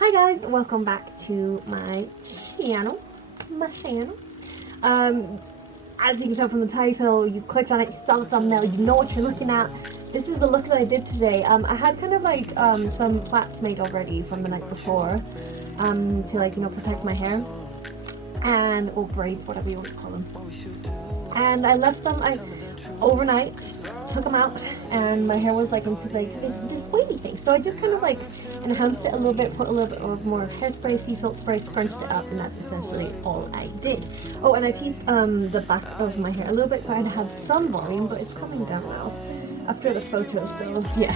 Hi guys, welcome back to my channel. As you can tell from the title, you clicked on it, you saw the thumbnail, you know what you're looking at. This is the look that I did today. I had kind of like some plaits made already from the night before to like, you know, protect my hair and or braids, whatever you want to call them. And I left them overnight, took them out, and my hair was like into like this wavy thing. So I just kind of like enhanced it a little bit, put a little bit of more hairspray, sea salt spray, scrunched it up, and that's essentially all I did. Oh, and I teased the back of my hair a little bit so I'd have some volume, but it's coming down now after the photo, so yeah.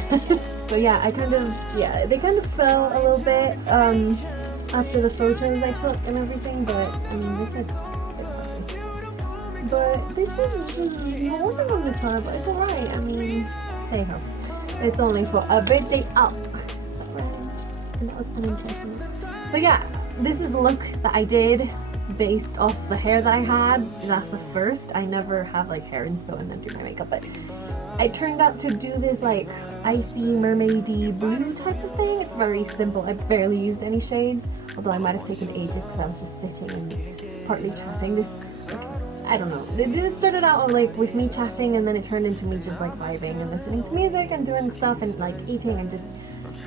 So yeah, I kind of, yeah, they kind of fell a little bit after the photos I took and everything, but I mean, this is more on the time, but it's alright. I mean, hey ho. It's only for a birthday up. So yeah, this is the look that I did based off the hair that I had. That's the first. I never have like hair inspo and then do my makeup, but I turned out to do this like icy mermaidy blue type of thing. It's very simple. I barely used any shades, although I might have taken ages because I was just sitting and partly chatting. This, I don't know. It started out like with me chatting, and then it turned into me just like vibing and listening to music and doing stuff and like eating and just,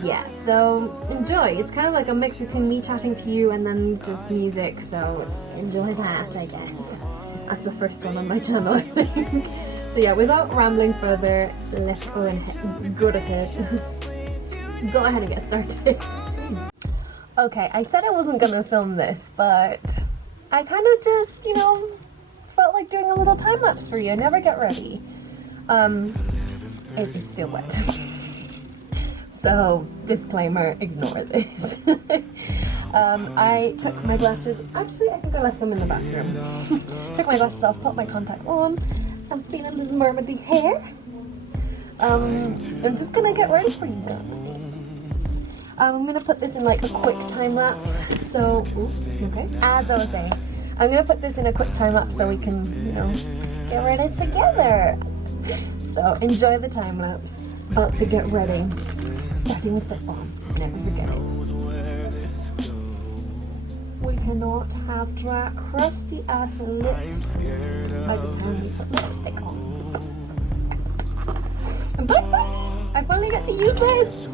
yeah. So enjoy. It's kind of like a mix between me chatting to you and then just music. So enjoy that, I guess. That's the first one on my channel, I think. So yeah, without rambling further, let's go ahead. Go ahead and get started. Okay, I said I wasn't gonna film this, but I kind of just, you know, felt like doing a little time lapse for you. I never get ready. It's just still wet. So, disclaimer, ignore this. I took my glasses, actually I think I left them in the bathroom. Took my glasses off, put my contact on. I'm feeling this mermaidy hair. I'm just gonna get ready for you guys. I'm gonna put this in like a quick time lapse. So, okay. As I was saying, I'm gonna put this in a quick time lapse so we can, you know, get ready together. So enjoy the time lapse. About to get ready. Starting with the phone. Never forget it. We cannot have dry, crusty ass lips by the time we put lipstick on. And bye. I finally get to use this.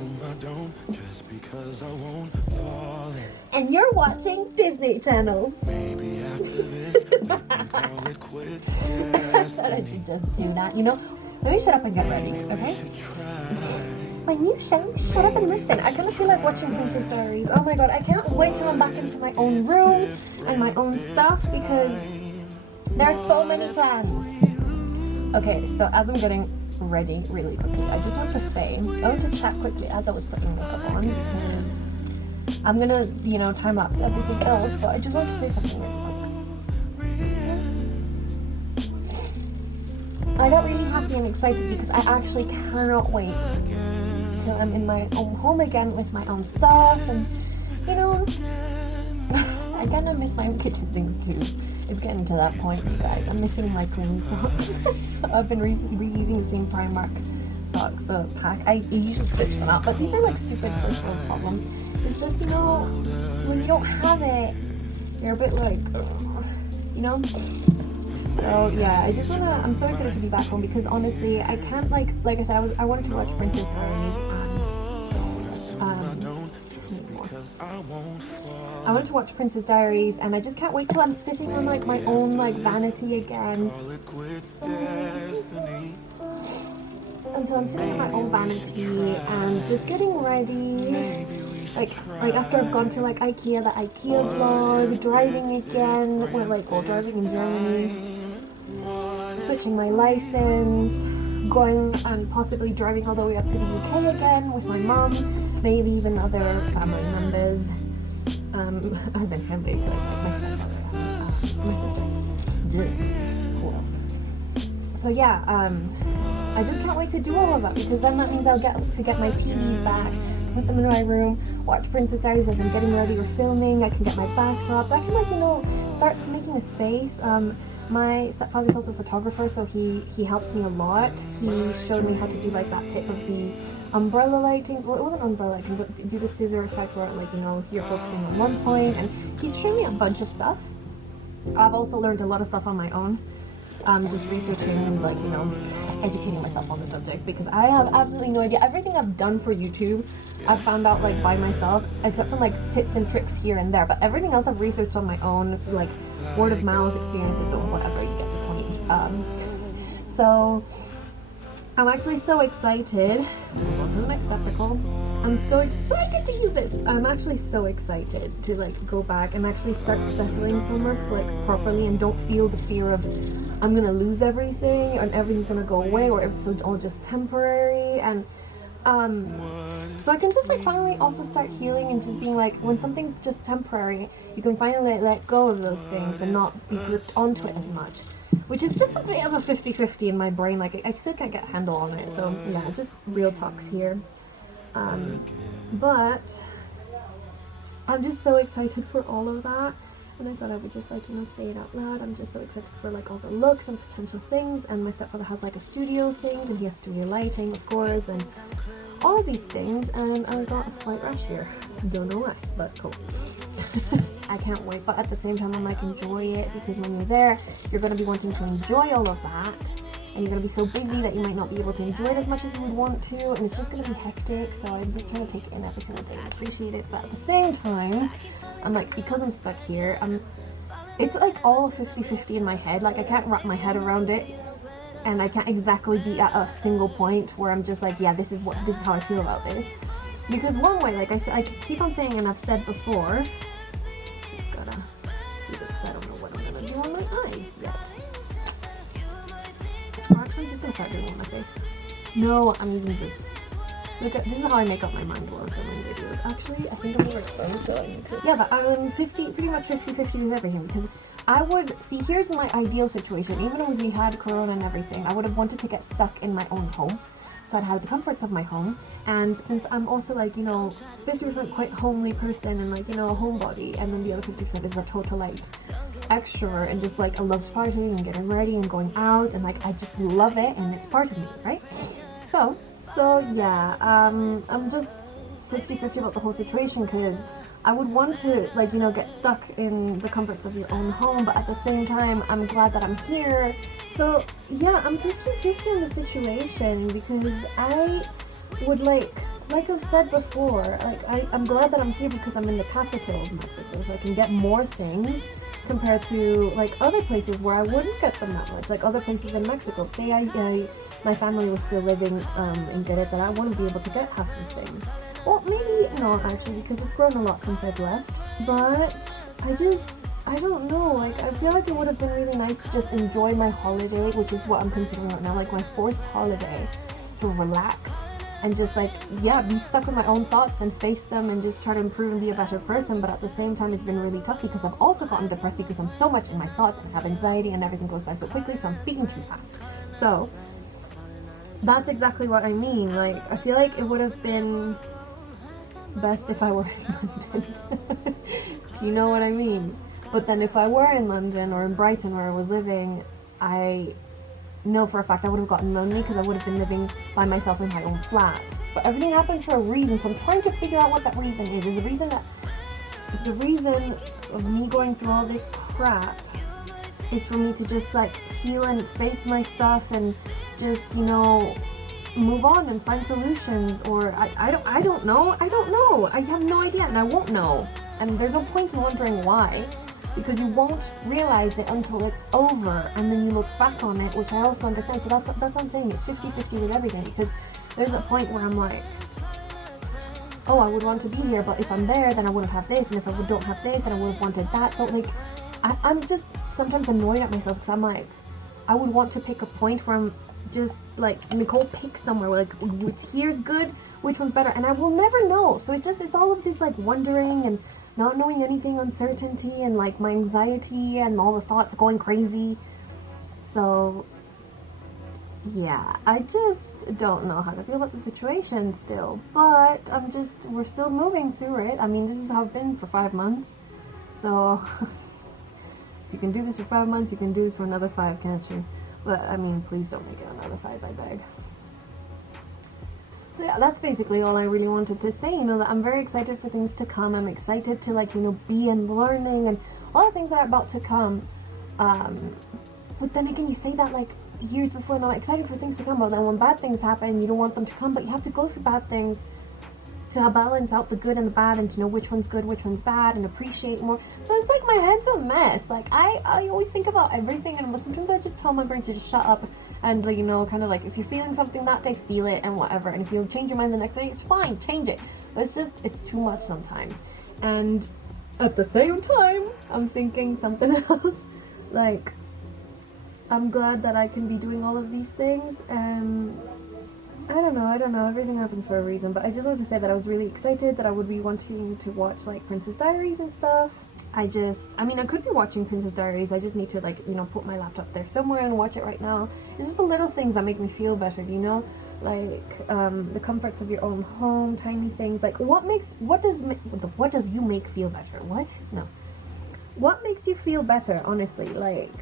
And you're watching Disney Channel. Maybe after this, I should just do that, you know? Let me shut up and get ready, okay? When you shut up and listen. I kind of feel like watching Princess Diaries. Oh my god, I can't wait till I'm back into my own room and my own stuff because there are so many plans. Okay, so as I'm getting ready really quickly, I just want to say, I want to chat quickly as I was putting makeup on because I'm gonna, you know, time lapse everything else, but I just want to say something really quick. I got really happy and excited because I actually cannot wait till I'm in my own home again with my own stuff, and you know, I kind of miss my own kitchen things too. It's getting to that point, you guys. I'm missing my cleaning socks. I've been reusing the same Primark socks, the pack. I usually switch them out, but these are like stupid first world problems. It's just, you know, when you don't have it, you're a bit like, you know? So yeah, I just wanna, I'm so excited to be back home because honestly, I can't like I said, I wanted to watch Princess Diaries I wanted to watch Princess Diaries and I just can't wait till I'm sitting on like my own like vanity again. Until I'm sitting on my own vanity and just getting ready. Like after I've gone to like IKEA, the IKEA vlog, driving again, well driving in Germany, switching my license, going and possibly driving all the way up to the UK again with my mom, maybe even other family members. I've been family, so like my sister. Cool. So yeah, I just can't wait to do all of that because then that means I'll get to get my TVs back, put them in my room, watch Princess Diaries as I'm getting ready with filming. I can get my backdrop. I can, like, you know, start making a space. My stepfather's also a photographer, so he helps me a lot. He showed me how to do like that tip of the umbrella lighting. Well, it wasn't umbrella lighting, but do the scissor effect where, like, you know, you're focusing on one point, and he's showing me a bunch of stuff. I've also learned a lot of stuff on my own, just researching, like, you know, educating myself on the subject, because I have absolutely no idea. Everything I've done for YouTube, I've found out, like, by myself, except for, like, tips and tricks here and there, but everything else I've researched on my own, like, word of mouth experiences or whatever, you get the point. So, I'm actually so excited. It wasn't my spectacle. I'm so excited to use this. I'm actually so excited to, like, go back and actually start settling so much, like, properly, and don't feel the fear of I'm gonna lose everything and everything's gonna go away, or if it's all just temporary. And so I can just, like, finally also start healing and just being like, when something's just temporary, you can finally let go of those things and not be gripped onto it as much. Which is just a bit of a 50-50 in my brain, like, I still can't get a handle on it, so yeah, just real talks here. But I'm just so excited for all of that, and I thought I would just, like, you know, say it out loud. I'm just so excited for, like, all the looks and potential things, and my stepfather has, like, a studio thing, and he has studio lighting, of course, and all of these things, and I got a slight rush here. Don't know why, but cool. I can't wait, but at the same time I'm like, enjoy it, because when you're there, you're going to be wanting to enjoy all of that, and you're going to be so busy that you might not be able to enjoy it as much as you would want to, and it's just going to be hectic. So I'm just trying to take it in every single day and appreciate it, but at the same time, I'm like, because I'm stuck here, it's like all 50-50 in my head. Like, I can't wrap my head around it, and I can't exactly be at a single point where I'm just like, yeah, this is how I feel about this. Because one way, like I keep on saying, and I've said before, just gotta see this, I don't know what I'm gonna do on my eyes yet. I'm actually just gonna start doing it on my face. No, I'm using this. Look at, this is how I make up my mind while I'm filming videos. Actually, I think I'm overexposed, so I need to. Yeah, but I'm pretty much 50-50 with everything, because I would, see, here's my ideal situation. Even when we had Corona and everything, I would have wanted to get stuck in my own home. So I'd have the comforts of my home, and since I'm also, like, you know, 50% quite homely person and, like, you know, a homebody, and then the other 50% is a total, like, extrovert and just, like, I love partying and getting ready and going out, and, like, I just love it, and it's part of me, right? So yeah, I'm just 50-50 about the whole situation, because I would want to, like, you know, get stuck in the comforts of your own home, but at the same time, I'm glad that I'm here. So yeah, I'm 50-50 in the situation, because I would, like I've said before, like, I'm glad that I'm here because I'm in the capital of Mexico, so I can get more things compared to, like, other places where I wouldn't get them that much, like other places in Mexico. Say my family was still living in Querétaro, I wouldn't be able to get half the things. Well, maybe not, actually, because it's grown a lot since I've left, but I don't know, like, I feel like it would have been really nice to just enjoy my holiday, which is what I'm considering right now, like my 4th holiday, to relax, and just, like, yeah, be stuck with my own thoughts and face them and just try to improve and be a better person. But at the same time, it's been really tough because I've also gotten depressed because I'm so much in my thoughts and I have anxiety and everything goes by so quickly, so I'm speaking too fast. So that's exactly what I mean. Like, I feel like it would have been best if I were in London. Do you know what I mean? But then if I were in London or in Brighton where I was living, I know for a fact I would have gotten lonely because I would have been living by myself in my own flat. But everything happens for a reason, so I'm trying to figure out what that reason is. And the reason of me going through all this crap is for me to just, like, heal and face my stuff and just, you know, move on and find solutions. Or I don't know. I have no idea, and I won't know. And there's no point in wondering why, because you won't realize it until it's over, and then you look back on it, which I also understand. So that's what I'm saying, it's 50-50 with everything, because there's a point where I'm like, oh, I would want to be here, but if I'm there, then I wouldn't have this, and if I don't have this, then I would have wanted that. So, like, I'm just sometimes annoyed at myself, because I'm like, I would want to pick a point where I'm just like, Nicolle, pick somewhere, like, which here's good, which one's better, and I will never know. So it's all of this, like, wondering and not knowing anything, uncertainty, and, like, my anxiety and all the thoughts going crazy. So yeah, I just don't know how to feel about the situation still, but we're still moving through it. I mean, this is how it's been for 5 months, so you can do this for 5 months, you can do this for another 5, can't you? But I mean, please don't make it another 5, I died. So yeah, that's basically all I really wanted to say, you know, that I'm very excited for things to come. I'm excited to, like, you know, be in learning and all the things that are about to come. But then again, you say that like years before, and I'm excited for things to come, but then when bad things happen, you don't want them to come, but you have to go through bad things to balance out the good and the bad, and to know which one's good, which one's bad, and appreciate more. So it's like my head's a mess. Like I always think about everything, and sometimes I just tell my brain to just shut up and, like, you know, kind of like, if you're feeling something that day, feel it and whatever, and if you change your mind the next day, it's fine, change it. But it's too much sometimes. And at the same time, I'm thinking something else. Like, I'm glad that I can be doing all of these things, and I don't know, everything happens for a reason. But I just wanted to say that I was really excited that I would be wanting to watch, like, Princess Diaries and stuff. I mean, I could be watching Princess Diaries, I just need to, like, you know, put my laptop there somewhere and watch it right now. It's just the little things that make me feel better, you know? Like, the comforts of your own home, tiny things. Like, what does you make feel better? What? No. What makes you feel better, honestly? Like,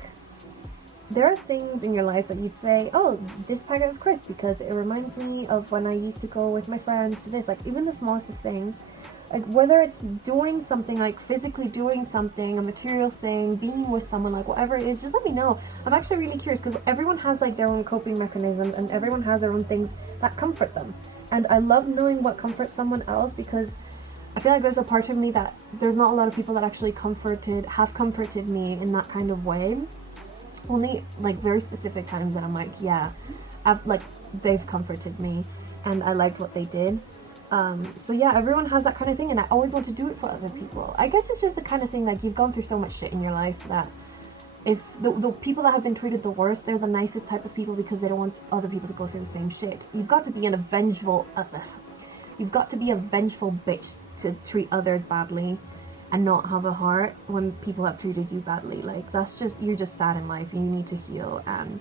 there are things in your life that you'd say, oh, this packet of crisps, because it reminds me of when I used to go with my friends to this. Like, even the smallest of things. Like, whether it's doing something, like physically doing something, a material thing, being with someone, like whatever it is, just let me know. I'm actually really curious, because everyone has, like, their own coping mechanisms, and everyone has their own things that comfort them. And I love knowing what comforts someone else, because I feel like there's a part of me that there's not a lot of people that actually have comforted me in that kind of way. Only, like, very specific times that I'm like, yeah, they've comforted me, and I liked what they did. So yeah, everyone has that kind of thing, and I always want to do it for other people. I guess it's just the kind of thing, like, you've gone through so much shit in your life that if the people that have been treated the worst, they're the nicest type of people, because they don't want other people to go through the same shit. You've got to be a vengeful bitch to treat others badly and not have a heart when people have treated you badly. Like, you're just sad in life, and you need to heal and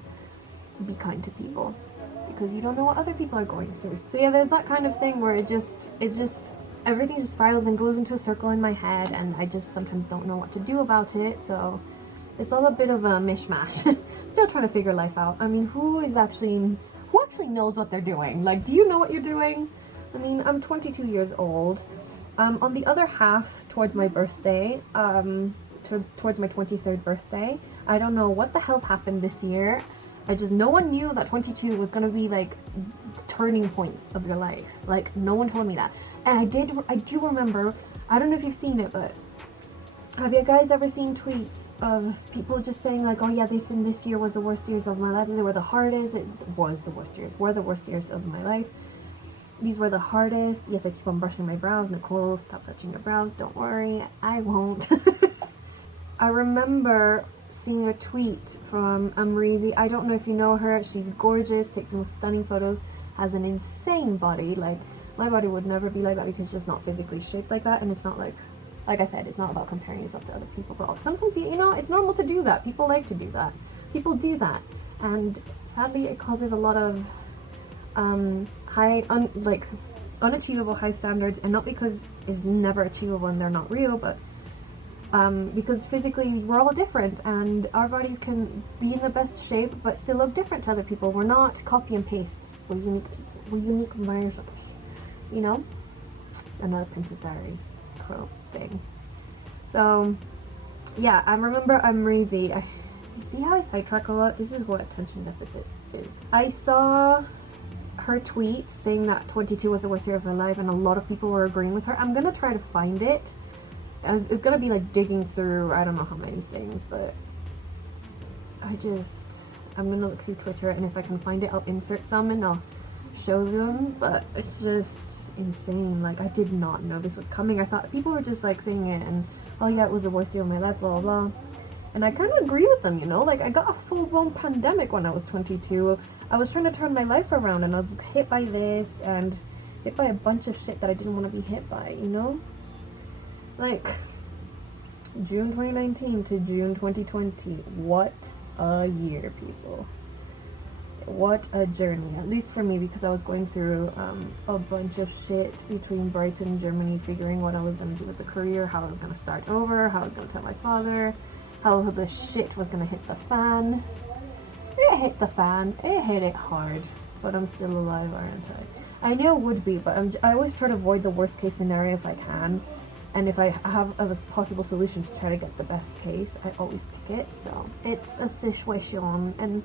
be kind to people, because you don't know what other people are going through. So yeah, there's that kind of thing where it just everything just spirals and goes into a circle in my head, and I just sometimes don't know what to do about it. So it's all a bit of a mishmash. Still trying to figure life out. I mean, who actually knows what they're doing? Like, do you know what you're doing? I mean, I'm 22 years old. On the other half, towards my birthday, towards my 23rd birthday, I don't know what the hell's happened this year. No one knew that 22 was gonna be, like, turning points of your life. Like, no one told me that. And I do remember, I don't know if you've seen it, but have you guys ever seen tweets of people just saying, like, oh yeah, this year was the worst years of my life. They were the hardest. It was the worst years. Were the worst years of my life. These were the hardest. Yes, I keep on brushing my brows. Nicolle, stop touching your brows. Don't worry, I won't. I remember seeing a tweet from Amrezy. I don't know if you know her. She's gorgeous, takes the most stunning photos, has an insane body. Like, my body would never be like that, because it's just not physically shaped like that. And it's not like I said, it's not about comparing yourself to other people, but sometimes, you know, it's normal to do that. People like to do that. People do that, and sadly it causes a lot of unachievable high standards, and not because it's never achievable and they're not real, but because physically we're all different, and our bodies can be in the best shape but still look different to other people. We're not copy and paste. We're unique by ourselves, you know? Another Princess Diary quote thing. So yeah, I remember Amrezy. You see how I sidetrack a lot? This is what attention deficit is. I saw her tweet saying that 22 was the worst year of her life, and a lot of people were agreeing with her. I'm gonna try to find it. It's gonna be like digging through I don't know how many things, but I'm gonna look through Twitter, and if I can find it, I'll insert some and I'll show them. But it's just insane. Like, I did not know this was coming. I thought people were just, like, saying it, and oh yeah, it was the worst year of my life, blah blah blah. And I kind of agree with them, you know? Like, I got a full-blown pandemic when I was 22. I was trying to turn my life around, and I was hit by this, and hit by a bunch of shit that I didn't want to be hit by, you know? Like, June 2019 to June 2020. What a year, people. What a journey. At least for me, because I was going through a bunch of shit between Brighton and Germany, figuring what I was going to do with the career, how I was going to start over, how I was going to tell my father, how the shit was going to hit the fan. It hit the fan. It hit it hard. But I'm still alive, aren't I know it would be, but I always try to avoid the worst case scenario if I can. And if I have a possible solution to try to get the best case, I always pick it. So it's a situation, and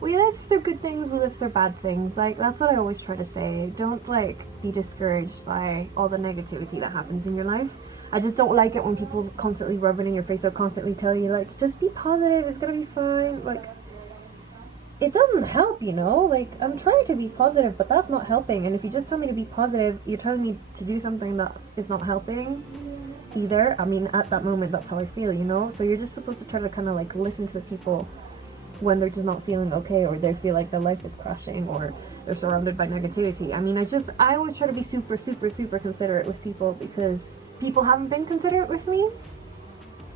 we live through good things, we live through bad things. Like, that's what I always try to say. Don't, like, be discouraged by all the negativity that happens in your life. I just don't like it when people constantly rub it in your face or constantly tell you, like, just be positive, it's gonna be fine. Like, it doesn't help, you know? Like, I'm trying to be positive, but that's not helping. And if you just tell me to be positive, you're telling me to do something that is not helping either. I mean, at that moment, that's how I feel, you know? So you're just supposed to try to kind of, like, listen to the people when they're just not feeling okay, or they feel like their life is crashing, or they're surrounded by negativity. I mean, I always try to be super, super, super considerate with people, because people haven't been considerate with me.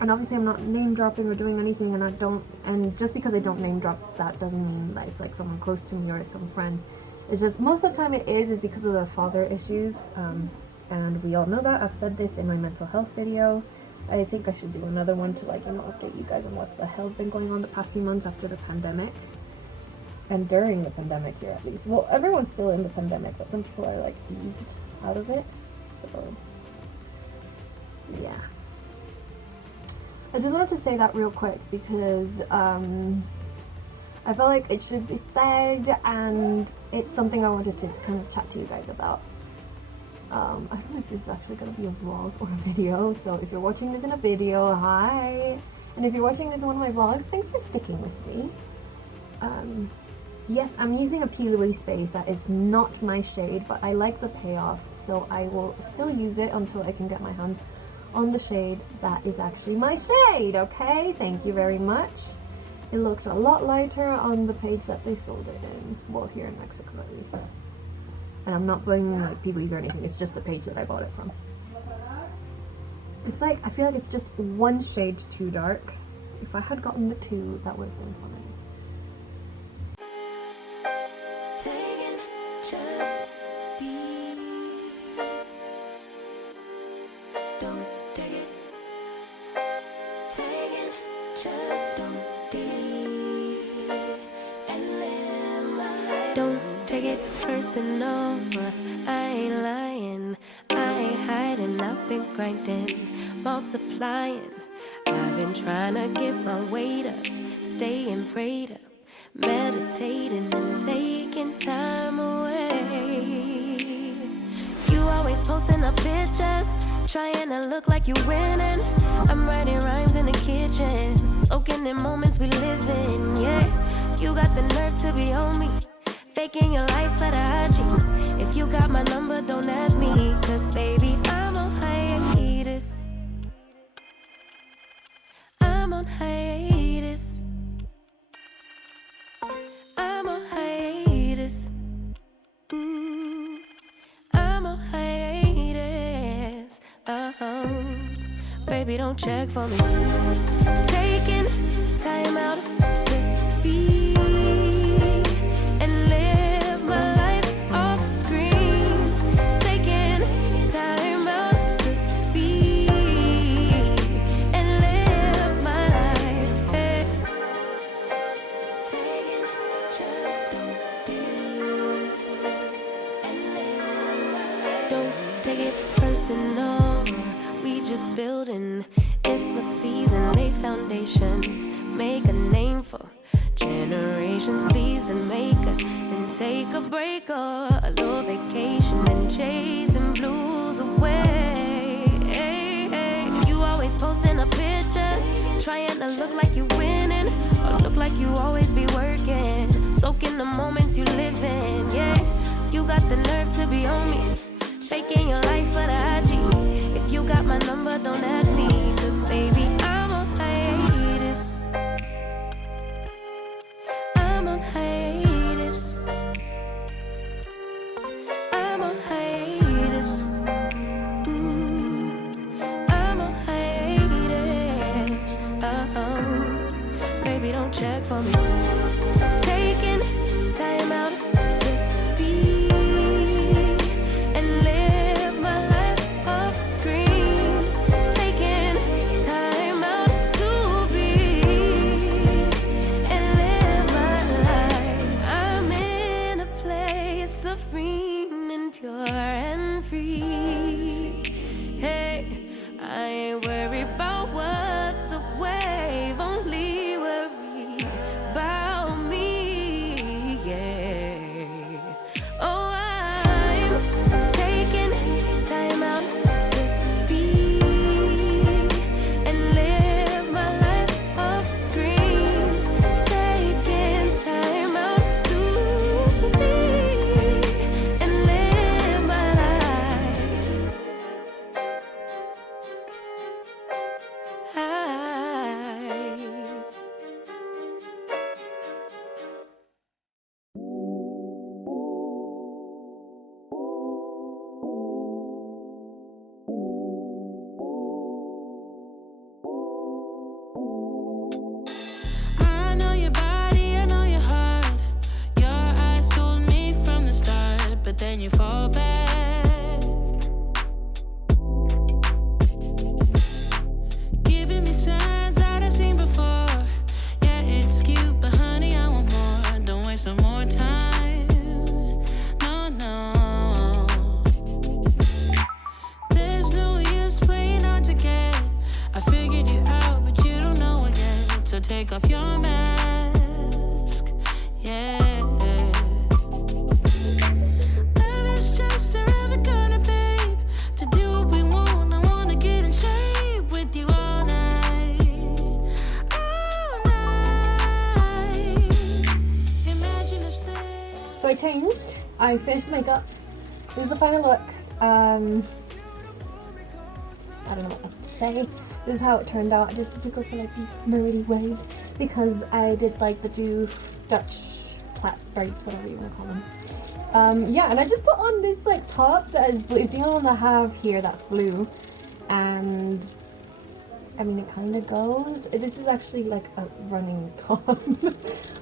And obviously I'm not name dropping or doing anything, and just because I don't name drop, that doesn't mean that it's like someone close to me or some friends. It's just, most of the time it is because of the father issues, and we all know that. I've said this in my mental health video. I think I should do another one to, like, you know, update you guys on what the hell's been going on the past few months after the pandemic. And during the pandemic here, at least. Well, everyone's still in the pandemic, but some people are, like, eased out of it. So, yeah. I just wanted to say that real quick because I felt like it should be said, and it's something I wanted to kind of chat to you guys about. I don't know if this is actually going to be a vlog or a video, so if you're watching this in a video, hi! And if you're watching this in one of my vlogs, thanks for sticking with me. Yes, I'm using a Peely space that is not my shade, but I like the payoff, so I will still use it until I can get my hands on the shade that is actually my shade, okay? Thank you very much. It looks a lot lighter on the page that they sold it in, well, here in Mexico at least. And I'm not blaming like Peely's or anything, it's just the page that I bought it from. It's like, I feel like it's just one shade too dark. If I had gotten the two, that would have been fine. Taking just be. Don't take it. Taking just don't be. And live my life. Don't take it personal. I ain't lying. I ain't hiding. I've been grinding, multiplying. I've been trying to get my weight up, staying prayed up, meditating and taking time away. You always posting up pictures, trying to look like you winning. I'm writing rhymes in the kitchen, soaking in moments we live in. Yeah, you got the nerve to be on me, faking your life for the IG. If you got my number, don't add me, cause baby, I'm on hiatus. I'm on hiatus. I'm on hiatus. I'm on hiatus. Baby, don't check for me. Taking time out to be and live my life off screen. Taking time out to be and live my life. Hey. Taking just don't be and live my life. Don't take it personal. We just building. It's my season. Lay foundation. Make a name for generations. Please and make a and take a break or a little vacation and chasing blues away. Hey, hey. You always posting up pictures, trying to look like you winning or look like you always be working, soaking the moments you live in. Yeah, you got the nerve to be on me, faking your life for the IG. If you got my number, don't add me, cause baby, I'm on hiatus. I'm on hiatus. I'm on hiatus. I'm on hiatus. Baby, don't check for me. Taking time out to be and live my life off screen. Taking time out to be and live my life. I'm in a place serene then you fall back. Giving me signs that I've seen before. Yeah, it's cute, but honey, I want more. Don't waste no more time. No, no. There's no use playing hard to get. I figured you out, but you don't know it yet. So take off your mask. Yeah. Love is just around the corner, babe. To do what we want, I wanna get in shape with you all night. All night. Imagine us there. So I changed. I finished the makeup. This is the final look. I don't know what else to say. This is how it turned out. I just had to go for like these nerdy waves because I did like the two Dutch plait braids, whatever you want to call them. Yeah, and I just put on this like top that is blue. It's the only one I have here that's blue, and I mean it kind of goes. This is actually like a running top,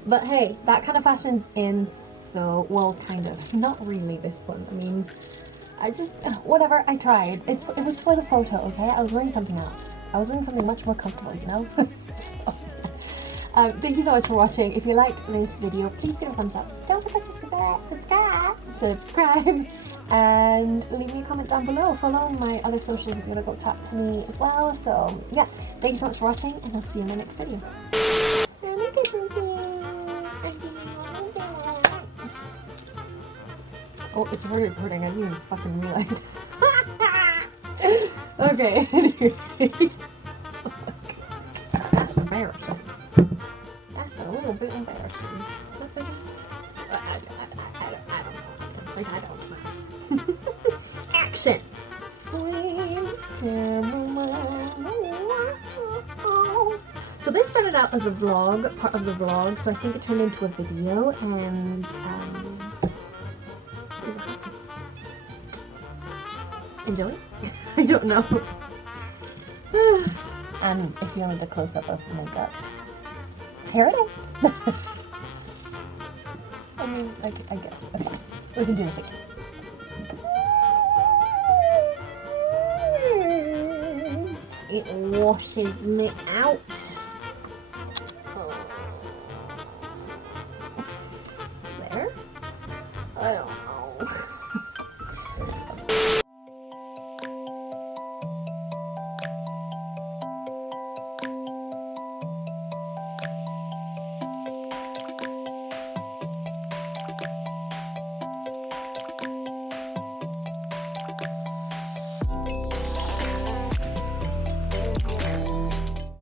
but hey, that kind of fashion's in. So well, kind of. Not really this one. I mean, I just whatever. I tried. It was for the photo, okay? I was wearing something else. I was wearing something much more comfortable, you know. Thank you so much for watching. If you liked this video, please give it a thumbs up. Don't forget to subscribe, and leave me a comment down below. Follow my other socials if you want to go talk to me as well. So yeah, thank you so much for watching, and I'll see you in the next video. Oh, it's already recording. I didn't even fucking realize. Okay, anyway. That's embarrassing. That's a little bit embarrassing. I don't know. Action! So this started out as a vlog, part of the vlog, so I think it turned into a video, and enjoy? I don't know. And if you wanted a close-up of the makeup, here it is. I mean, I guess. Okay, we can do this again. It washes me out.